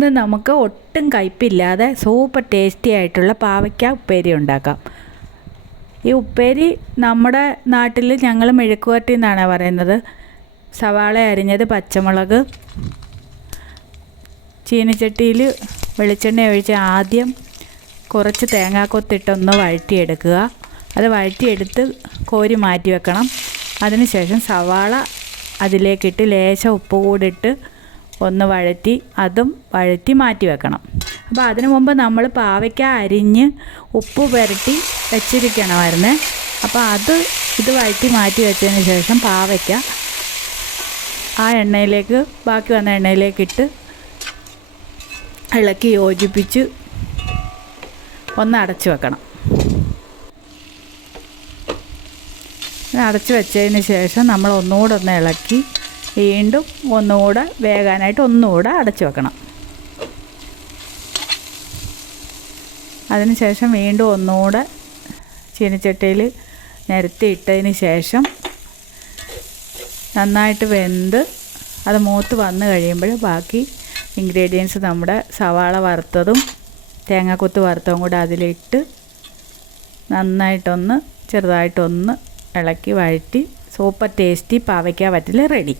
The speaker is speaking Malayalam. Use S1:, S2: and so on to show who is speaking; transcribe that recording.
S1: ഇത് നമുക്ക് ഒട്ടും കയ്പില്ലാതെ സൂപ്പർ ടേസ്റ്റി ആയിട്ടുള്ള പാവയ്ക്ക ഉപ്പേരി ഉണ്ടാക്കാം. ഈ ഉപ്പേരി നമ്മുടെ നാട്ടിൽ ഞങ്ങൾ മെഴുക്കുവരട്ടി എന്നാണ് പറയുന്നത്. സവാള അരിഞ്ഞത് പച്ചമുളക് ചീനിച്ചട്ടിയിൽ വെളിച്ചെണ്ണ ഒഴിച്ച് ആദ്യം കുറച്ച് തേങ്ങാക്കൊത്തിട്ടൊന്ന് വഴറ്റിയെടുക്കുക. അത് വഴറ്റിയെടുത്ത് കോരി മാറ്റി വെക്കണം. അതിനുശേഷം സവാള അതിലേക്കിട്ട് ലേശം ഉപ്പ് കൂടിട്ട് ഒന്ന് വഴറ്റി അതും വഴറ്റി മാറ്റി വെക്കണം. അപ്പോൾ അതിനു മുമ്പ് നമ്മൾ പാവയ്ക്ക അരിഞ്ഞ് ഉപ്പ് പുരട്ടി വെച്ചിരിക്കണമായിരുന്നേ അപ്പോൾ അത് ഇത് വഴറ്റി മാറ്റി വെച്ചതിന് ശേഷം പാവയ്ക്ക ആ എണ്ണയിലേക്ക് ബാക്കി വന്ന എണ്ണയിലേക്കിട്ട് ഇളക്കി യോജിപ്പിച്ച് ഒന്ന് അടച്ചു വെക്കണം. അടച്ചു വെച്ചതിന് ശേഷം നമ്മൾ ഒന്നുകൂടെ ഒന്ന് ഇളക്കി വീണ്ടും ഒന്നുകൂടെ വേകാനായിട്ട് ഒന്നുകൂടെ അടച്ചു വെക്കണം. അതിനുശേഷം വീണ്ടും ഒന്നുകൂടെ ചീനച്ചട്ടിയിൽ നിരത്തി ഇട്ടതിന് ശേഷം നന്നായിട്ട് വെന്ത് അത് മൂത്ത് വന്ന് കഴിയുമ്പോൾ ബാക്കി ഇൻഗ്രീഡിയൻസ് നമ്മുടെ സവാള വറുത്തതും തേങ്ങാക്കൊത്ത് വറുത്തതും കൂടെ അതിലിട്ട് നന്നായിട്ടൊന്ന് ചെറുതായിട്ടൊന്ന് ഇളക്കി വഴറ്റി സൂപ്പർ ടേസ്റ്റി പാവയ്ക്ക പറ്റില്ല റെഡി.